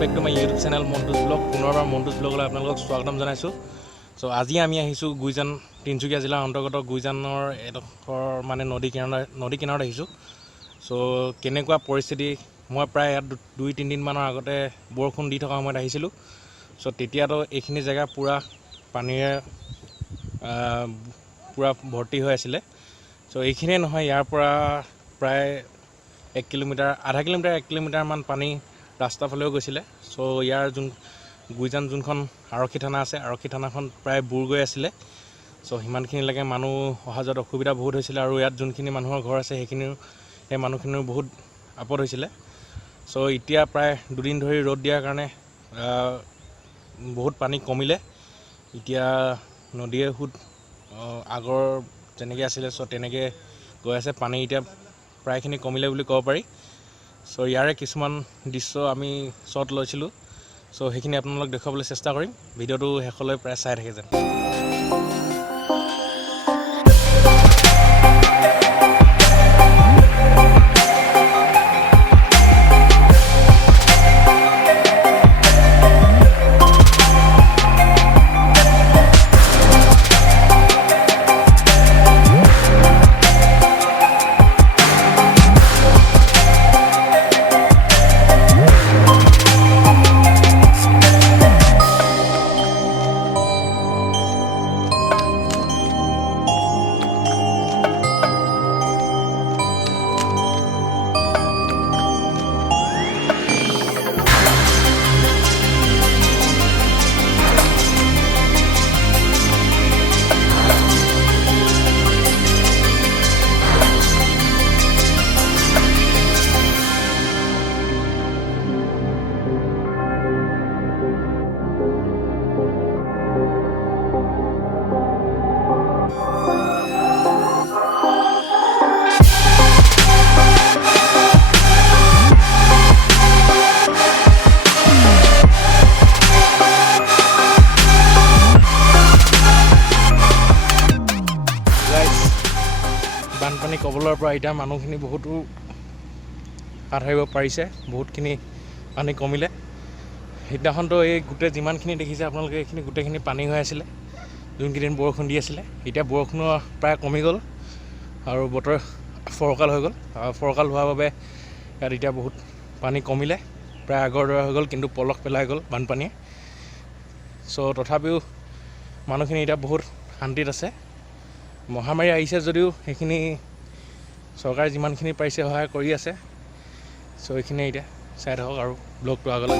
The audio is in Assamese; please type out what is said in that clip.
Back to my YouTube channel Montu's vlog. পুনৰবাৰ মন্টুজ ব্লগলৈ আপোনালোকক স্বাগতম জনাইছোঁ। চ' আজি আমি আহিছোঁ গুইজান, তিনচুকীয়া জিলাৰ অন্তৰ্গত গুইজানৰ এডোখৰ মানে নদী কিনাৰত আহিছোঁ। চ' কেনেকুৱা পৰিস্থিতি, মই প্ৰায় ইয়াত 2-3 দিনমানৰ আগতে বৰষুণ দি থকা সময়ত আহিছিলোঁ। চ' তেতিয়াতো এইখিনি জেগা পূৰা পানীৰে পূৰা ভৰ্তি হৈ আছিলে। চ' এইখিনিয়ে নহয়, ইয়াৰ পৰা প্ৰায় 1 কিলোমিটাৰ, আধা কিলোমিটাৰ 1 কিলোমিটাৰমান পানী ৰাস্তাৰ ফালেও গৈছিলে। চ' ইয়াৰ গুইজান যোনখন আৰক্ষী থানা আছে, আৰক্ষী থানাখন প্ৰায় বুৰ গৈ আছিলে। চ' সিমানখিনিলৈকে মানুহ অহা যোৱাত অসুবিধা বহুত হৈছিলে, আৰু ইয়াত যোনখিনি মানুহৰ ঘৰ আছে সেই মানুহখিনিৰ বহুত আপদ হৈছিলে। চ' এতিয়া প্ৰায় 2 দিন ধৰি ৰ'দ দিয়াৰ কাৰণে বহুত পানী কমিলে। এতিয়া নদীয়ে সুত আগৰ যেনেকৈ আছিলে, চ' তেনেকৈ গৈ আছে। পানী এতিয়া প্ৰায়খিনি কমিলে বুলি ক'ব পাৰি। চ' ইয়াৰে কিছুমান দৃশ্য আমি শ্বট লৈছিলোঁ। চ' সেইখিনি আপোনালোকক দেখুৱাবলৈ চেষ্টা কৰিম। ভিডিঅ'টো শেষলৈ প্ৰায় চাই থাকে যেন। বানপানী কবলৰ পৰা এতিয়া মানুহখিনি বহুতো হাত সাৰিব পাৰিছে। বহুতখিনি পানী কমিলে। সেইদিনাখনতো এই গোটেই যিমানখিনি দেখিছে আপোনালোকে, এইখিনি গোটেইখিনি পানী হৈ আছিলে যোনকেইদিন বৰষুণ দি আছিলে। এতিয়া বৰষুণো প্ৰায় কমি গ'ল আৰু বতৰ ফৰকাল হৈ গ'ল। ফৰকাল হোৱাৰ বাবে ইয়াত এতিয়া বহুত পানী কমিলে, প্ৰায় আগৰ দৰে হৈ গ'ল, কিন্তু পলস পেলাই গ'ল বানপানীয়ে। চ' তথাপিও মানুহখিনি এতিয়া বহুত শান্তিত আছে। মহামাৰী আহিছে যদিও সেইখিনি চৰকাৰে যিমানখিনি পাৰিছে সহায় কৰি আছে। চ' এইখিনিয়ে এতিয়া চাই থাকক আৰু ব্লগটো আগলৈ।